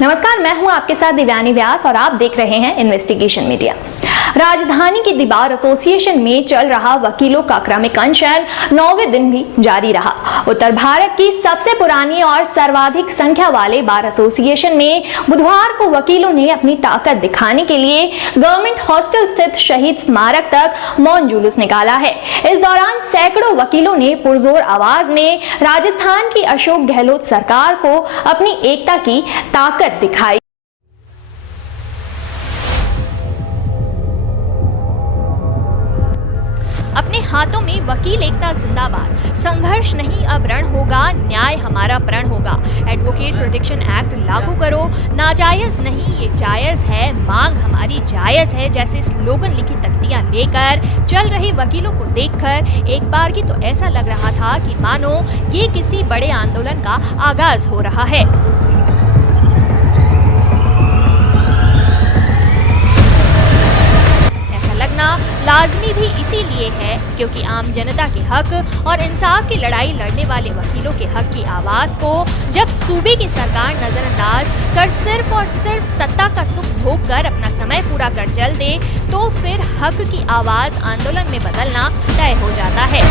नमस्कार, मैं हूं आपके साथ दिव्यानी व्यास और आप देख रहे हैं इन्वेस्टिगेशन मीडिया। राजधानी की बार एसोसिएशन में चल रहा वकीलों का क्रमिक अनशन 9वें दिन भी जारी रहा। उत्तर भारत की सबसे पुरानी और सर्वाधिक संख्या वाले बार एसोसिएशन में बुधवार को वकीलों ने अपनी ताकत दिखाने के लिए गवर्नमेंट हॉस्टल स्थित शहीद स्मारक तक मौन जुलूस निकाला है। इस दौरान सैकड़ों वकीलों ने पुरजोर आवाज में राजस्थान की अशोक गहलोत सरकार को अपनी एकता की ताकत दिखाई। अपने हाथों में वकील एकता जिंदाबाद, संघर्ष नहीं अब रण होगा, न्याय हमारा प्रण होगा, एडवोकेट प्रोटेक्शन एक्ट लागू करो, नाजायज नहीं ये जायज है, मांग हमारी जायज है जैसे स्लोगन लिखी तख्तियां लेकर चल रहे वकीलों को देखकर एक बार की तो ऐसा लग रहा था कि मानो ये किसी बड़े आंदोलन का आगाज हो रहा है। लाजमी भी इसीलिए है क्योंकि आम जनता के हक और इंसाफ की लड़ाई लड़ने वाले वकीलों के हक की आवाज को जब सूबे की सरकार नजरअंदाज कर सिर्फ और सिर्फ सत्ता का सुख भोग कर अपना समय पूरा कर चल दे तो फिर हक की आवाज आंदोलन में बदलना तय हो जाता है।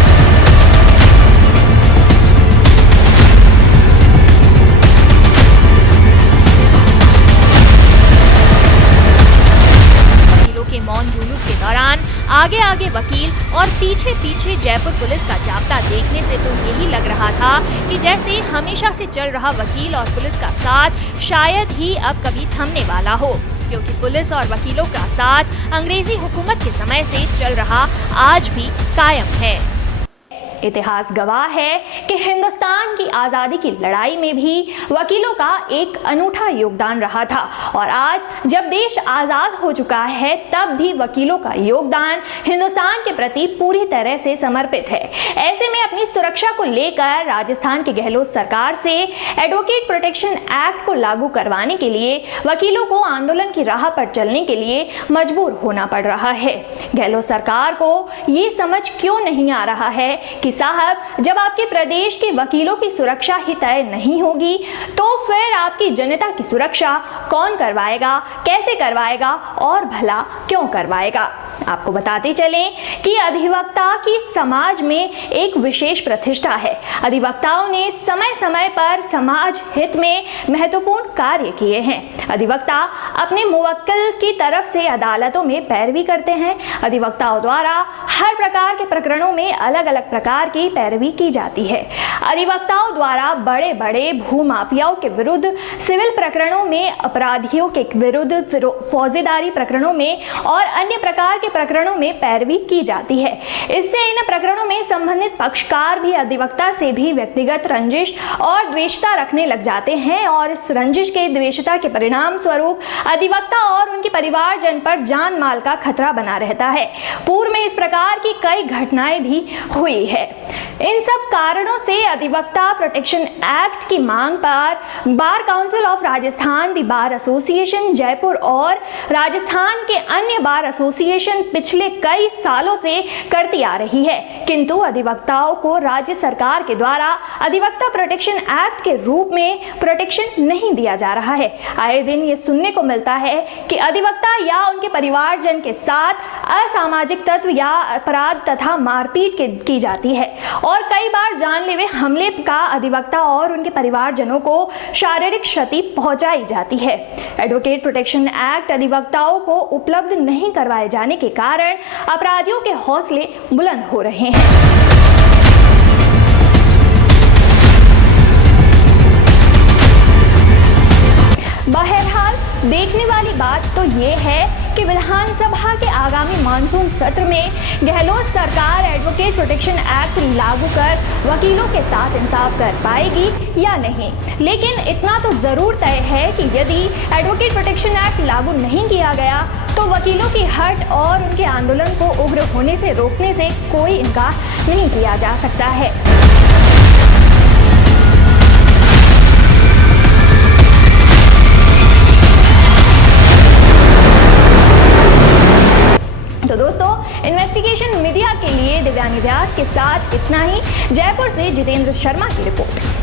के मौन जुलूस के दौरान आगे आगे वकील और पीछे पीछे जयपुर पुलिस का जाब्ता देखने से तो यही लग रहा था कि जैसे हमेशा से चल रहा वकील और पुलिस का साथ शायद ही अब कभी थमने वाला हो, क्योंकि पुलिस और वकीलों का साथ अंग्रेजी हुकूमत के समय से चल रहा आज भी कायम है। इतिहास गवाह है कि हिंदुस्तान की आज़ादी की लड़ाई में भी वकीलों का एक अनूठा योगदान रहा था और आज जब देश आज़ाद हो चुका है तब भी वकीलों का योगदान हिंदुस्तान के प्रति पूरी तरह से समर्पित है। ऐसे में अपनी सुरक्षा को लेकर राजस्थान की गहलोत सरकार से एडवोकेट प्रोटेक्शन एक्ट को लागू करवाने के लिए वकीलों को आंदोलन की राह पर चलने के लिए मजबूर होना पड़ रहा है। गहलोत सरकार को ये समझ क्यों नहीं आ रहा है कि साहब जब आपके प्रदेश के वकीलों की सुरक्षा ही तय नहीं होगी तो फिर आपकी जनता की सुरक्षा कौन करवाएगा, कैसे करवाएगा और भला क्यों करवाएगा। आपको बताते चलें कि अधिवक्ता की समाज में एक विशेष प्रतिष्ठा है। अधिवक्ताओं ने समय समय पर समाज हित में महत्वपूर्ण कार्य किए हैं। अधिवक्ता अपने मुवक्किल की तरफ से अदालतों में पैरवी करते हैं। अधिवक्ताओं द्वारा हर प्रकार के प्रकरणों में अलग अलग प्रकार की पैरवी की जाती है। अधिवक्ताओं द्वारा बड़े बड़े भूमाफियाओं के विरुद्ध, सिविल प्रकरणों में अपराधियों के विरुद्ध, फौजदारी प्रकरणों में और अन्य प्रकार के प्रकरणों में पैरवी की जाती है। इससे इन प्रकरणों में संबंधित पक्षकार भी अधिवक्ता से भी व्यक्तिगत रंजिश और द्वेषता रखने लग जाते हैं और इस रंजिश के द्वेषता के परिणाम स्वरूप अधिवक्ता और उनके परिवारजन पर जान माल का खतरा बना रहता है। पूर्व में इस प्रकार की कई घटनाएं भी हुई है। इन सब कारणों से अधिवक्ता प्रोटेक्शन एक्ट की मांग पर bar council of Rajasthan, the bar association Jaipur और राजस्थान के अन्य बार एसोसिएशन पिछले कई सालों से करती आ रही है, किंतु अधिवक्ताओं को राज्य सरकार के द्वारा अधिवक्ता प्रोटेक्शन एक्ट के रूप में प्रोटेक्शन नहीं दिया जा रहा है। आए दिन ये सुनने को मिलता है कि अधिवक्ता या उनके परिवारजन के साथ असामाजिक तत्व या अपराध तथा मारपीट की जाती है और कई बार जानलेवा हमले का अधिवक्ता और उनके परिवारजनों को शारीरिक क्षति पहुंचाई जाती है। एडवोकेट प्रोटेक्शन एक्ट अधिवक्ताओं को उपलब्ध नहीं करवाए जाने के कारण अपराधियों के हौसले बुलंद हो रहे हैं। बहरहाल देखने वाली बात तो ये है कि विधानसभा के आगामी मानसून सत्र में गहलोत सरकार एडवोकेट प्रोटेक्शन एक्ट लागू कर वकीलों के साथ इंसाफ कर पाएगी या नहीं। लेकिन इतना तो जरूर तय है कि यदि एडवोकेट प्रोटेक्शन एक्ट लागू नहीं किया गया तो वकीलों की हट और उनके आंदोलन को उग्र होने से रोकने से कोई इनकार नहीं किया जा सकता है। तो दोस्तों, इन्वेस्टिगेशन मीडिया के लिए दिव्यानी व्यास के साथ इतना ही। जयपुर से जितेंद्र शर्मा की रिपोर्ट।